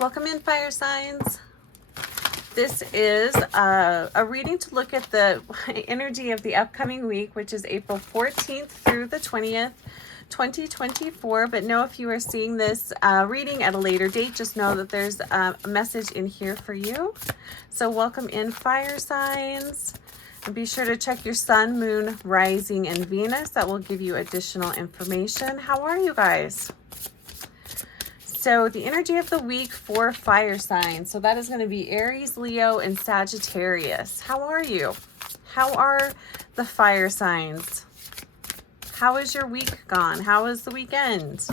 Welcome in, fire signs. This is a reading to look at the energy of the upcoming week, which is April 14th through the 20th, 2024. But know if you are seeing this reading at a later date, just know that there's a message in here for you. So welcome in, fire signs. And be sure to check your sun, moon, rising, and Venus. That will give you additional information. How are you guys? So the energy of the week for fire signs. So that is going to be Aries, Leo, and Sagittarius. How are you? How are the fire signs? How is your week gone? How is the weekend?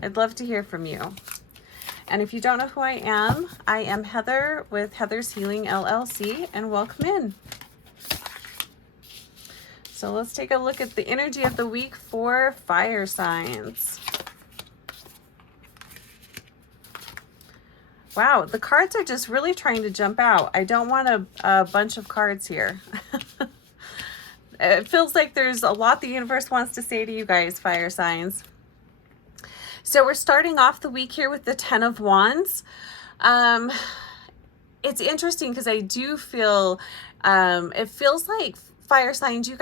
I'd love to hear from you. And if you don't know who I am Heather with Heather's Healing LLC, and welcome in. So let's take a look at the energy of the week for fire signs. Wow, the cards are just really trying to jump out. I don't want a bunch of cards here. It feels like there's a lot the universe wants to say to you guys, fire signs. So we're starting off the week here with the 10 of Wands. It's interesting because I do feel, it feels like fire signs, you've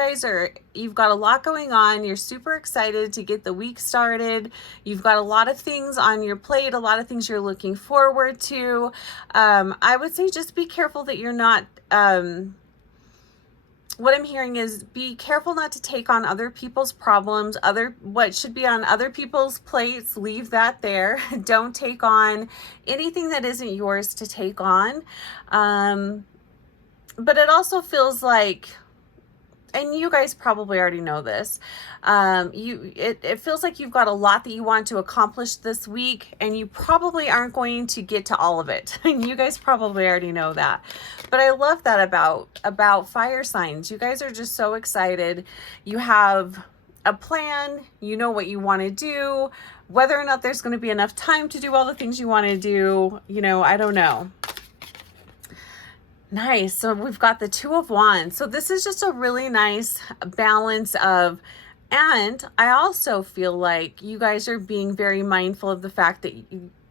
got a lot going on. You're super excited to get the week started. You've got a lot of things on your plate, a lot of things you're looking forward to. I would say just be careful that you're not, what I'm hearing is be careful not to take on other people's problems, what should be on other people's plates, leave that there. Don't take on anything that isn't yours to take on. But it also feels like, and you guys probably already know this, it feels like you've got a lot that you want to accomplish this week, and you probably aren't going to get to all of it. And you guys probably already know that. But I love that about fire signs. You guys are just so excited. You have a plan. You know what you want to do. Whether or not there's going to be enough time to do all the things you want to do, I don't know. Nice. So we've got the 2 of Wands. So this is just a really nice balance of, and I also feel like you guys are being very mindful of the fact that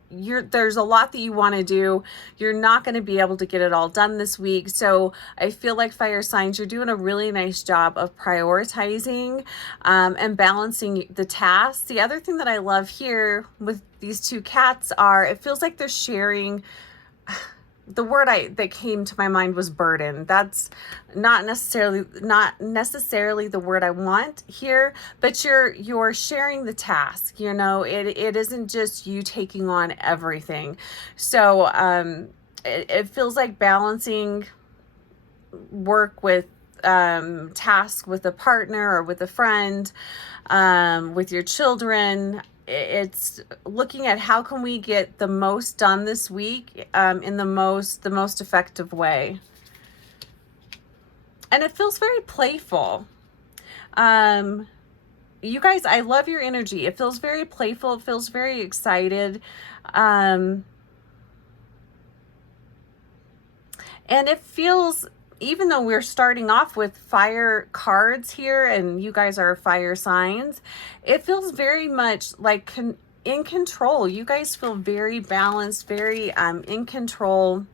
there's a lot that you want to do. You're not going to be able to get it all done this week. So I feel like fire signs, you're doing a really nice job of prioritizing and balancing the tasks. The other thing that I love here with these two cats it feels like they're sharing. The word that came to my mind was burden. That's not necessarily the word I want here, but you're sharing the task. It isn't just you taking on everything. So it feels like balancing work with task with a partner or with a friend, with your children. It's looking at how can we get the most done this week in the most effective way. And it feels very playful. You guys, I love your energy. It feels very playful. It feels very excited. And it feels, even though we're starting off with fire cards here and you guys are fire signs, it feels very much like in control. You guys feel very balanced, very in control.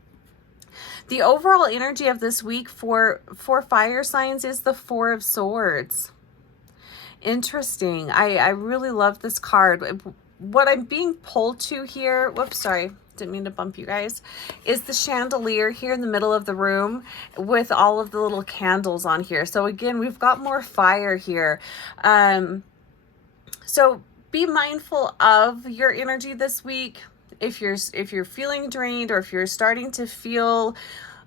The overall energy of this week for fire signs is the 4 of Swords. Interesting. I really love this card. What I'm being pulled to here, whoops, sorry, didn't mean to bump you guys, is the chandelier here in the middle of the room with all of the little candles on here. So again, we've got more fire here. So be mindful of your energy this week. If you're feeling drained, or if you're starting to feel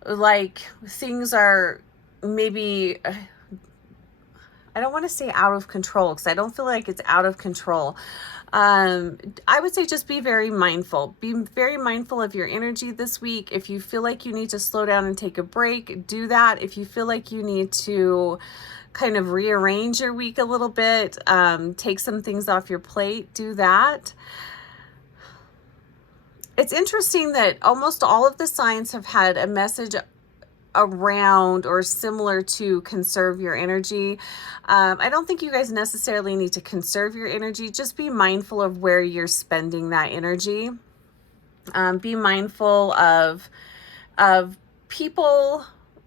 like things are maybe, I don't want to say out of control, because I don't feel like it's out of control. I would say just be very mindful. Be very mindful of your energy this week. If you feel like you need to slow down and take a break, do that. If you feel like you need to kind of rearrange your week a little bit, take some things off your plate, do that. It's interesting that almost all of the signs have had a message around or similar to conserve your energy. I don't think you guys necessarily need to conserve your energy. Just be mindful of where you're spending that energy. Be mindful of people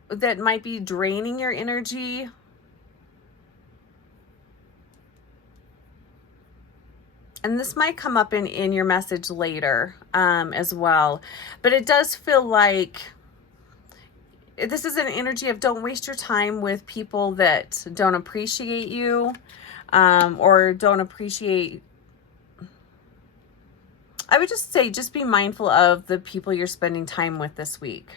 that might be draining your energy. And this might come up in your message later as well. But it does feel like this is an energy of don't waste your time with people that don't appreciate you or don't appreciate. I would just say just be mindful of the people you're spending time with this week.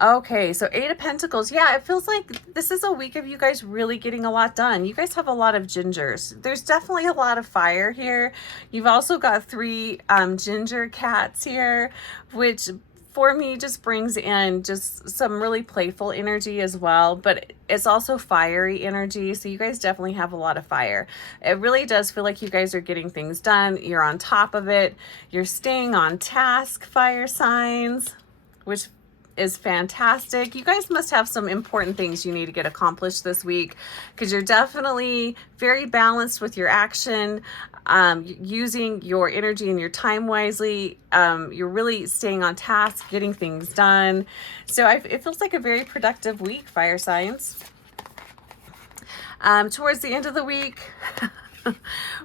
Okay, so Eight of Pentacles. Yeah, it feels like this is a week of you guys really getting a lot done. You guys have a lot of gingers. There's definitely a lot of fire here. You've also got three ginger cats here, which for me just brings in just some really playful energy as well, but it's also fiery energy. So you guys definitely have a lot of fire. It really does feel like you guys are getting things done. You're on top of it. You're staying on task, fire signs, which is fantastic. You guys must have some important things you need to get accomplished this week because you're definitely very balanced with your action, using your energy and your time wisely. You're really staying on task, getting things done. So it feels like a very productive week, fire signs. Towards the end of the week,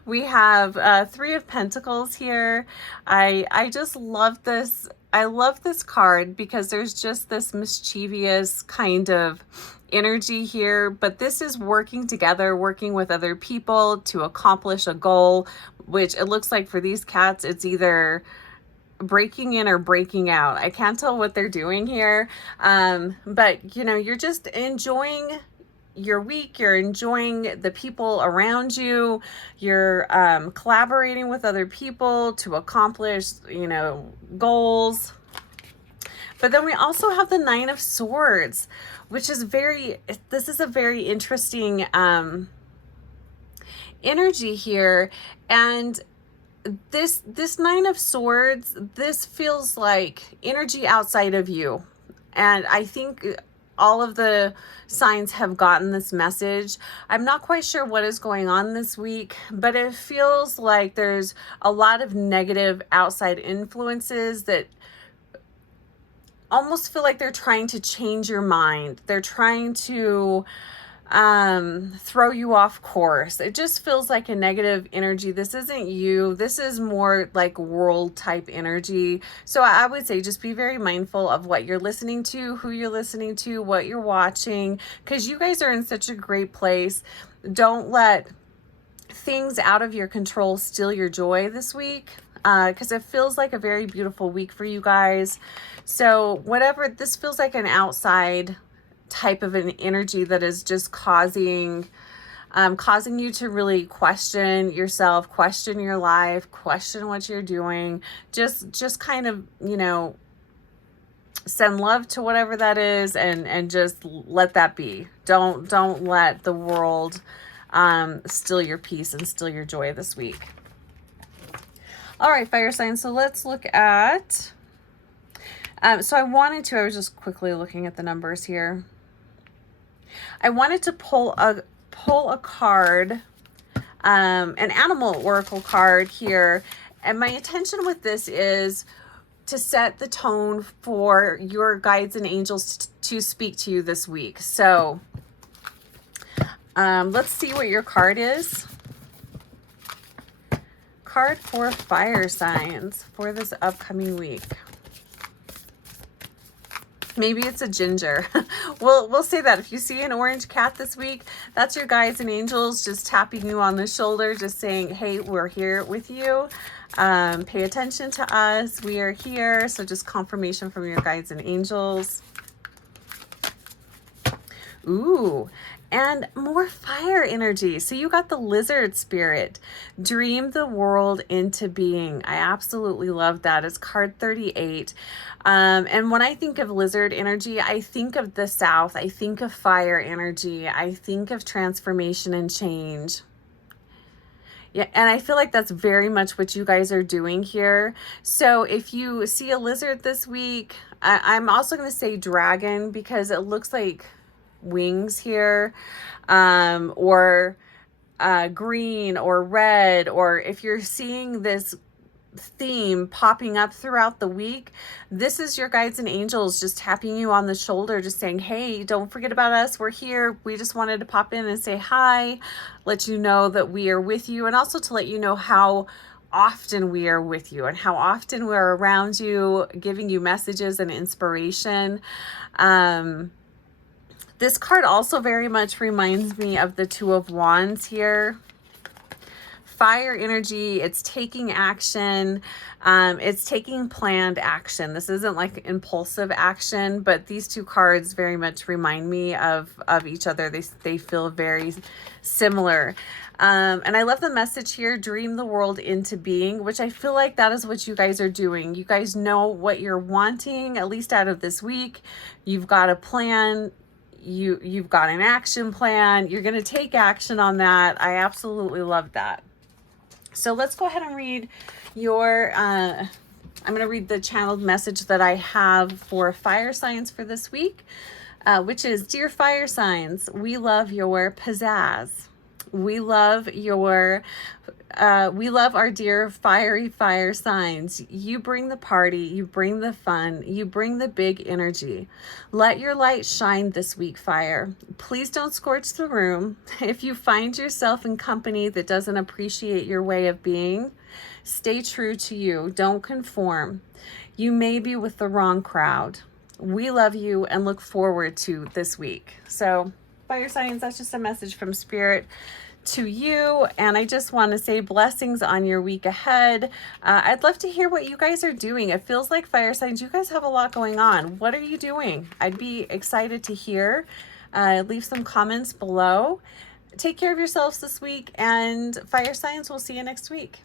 we have Three of Pentacles here. I just love this. I love this card because there's just this mischievous kind of energy here, but this is working together, working with other people to accomplish a goal, which it looks like for these cats, it's either breaking in or breaking out. I can't tell what they're doing here. But you know, you're just enjoying your week, you're enjoying the people around you, you're collaborating with other people to accomplish, you know, goals. But then we also have the Nine of Swords, which is this is a very interesting energy here. And this Nine of Swords, this feels like energy outside of you. And I think all of the signs have gotten this message. I'm not quite sure what is going on this week, but it feels like there's a lot of negative outside influences that almost feel like they're trying to change your mind. They're trying to throw you off course. It just feels like a negative energy. This isn't you. This is more like world type energy. So I would say just be very mindful of what you're listening to, who you're listening to, what you're watching, because you guys are in such a great place. Don't let things out of your control steal your joy this week, because it feels like a very beautiful week for you guys. So whatever, this feels like an outside type of an energy that is just causing you to really question yourself, question your life, question what you're doing. Just kind of, you know, send love to whatever that is and just let that be. Don't let the world steal your peace and steal your joy this week. All right, fire signs. So let's look at I was just quickly looking at the numbers here. I wanted to pull a card, an animal oracle card here. And my intention with this is to set the tone for your guides and angels to speak to you this week. So let's see what your card is. Card for fire signs for this upcoming week. Maybe it's a ginger. We'll say that. If you see an orange cat this week, that's your guides and angels just tapping you on the shoulder, just saying, hey, we're here with you. Pay attention to us. We are here. So just confirmation from your guides and angels. Ooh, and more fire energy. So you got the lizard spirit. Dream the world into being. I absolutely love that. It's card 38. And when I think of lizard energy, I think of the South. I think of fire energy. I think of transformation and change. Yeah, and I feel like that's very much what you guys are doing here. So if you see a lizard this week, I'm also going to say dragon because it looks like wings here, or green or red, or if you're seeing this theme popping up throughout the week, this is your guides and angels just tapping you on the shoulder, just saying, hey, don't forget about us. We're here. We just wanted to pop in and say hi, let you know that we are with you, and also to let you know how often we are with you and how often we're around you, giving you messages and inspiration. This card also very much reminds me of the Two of Wands here. Fire energy, it's taking action, it's taking planned action. This isn't like impulsive action, but these two cards very much remind me of each other. They feel very similar. And I love the message here, dream the world into being, which I feel like that is what you guys are doing. You guys know what you're wanting, at least out of this week. You've got a plan. You've got an action plan. You're going to take action on that. I absolutely love that. So let's go ahead and read your, I'm going to read the channeled message that I have for fire signs for this week, which is, dear fire signs, we love your pizzazz. We love our dear fiery fire signs. You bring the party, you bring the fun, you bring the big energy. Let your light shine this week, fire. Please don't scorch the room. If you find yourself in company that doesn't appreciate your way of being, stay true to you. Don't conform. You may be with the wrong crowd. We love you and look forward to this week. So, fire signs, that's just a message from Spirit to you, and I just want to say blessings on your week ahead. I'd love to hear what you guys are doing. It feels like fire signs, you guys have a lot going on. What are you doing? I'd be excited to hear. Leave some comments below. Take care of yourselves this week, and fire signs, we'll see you next week.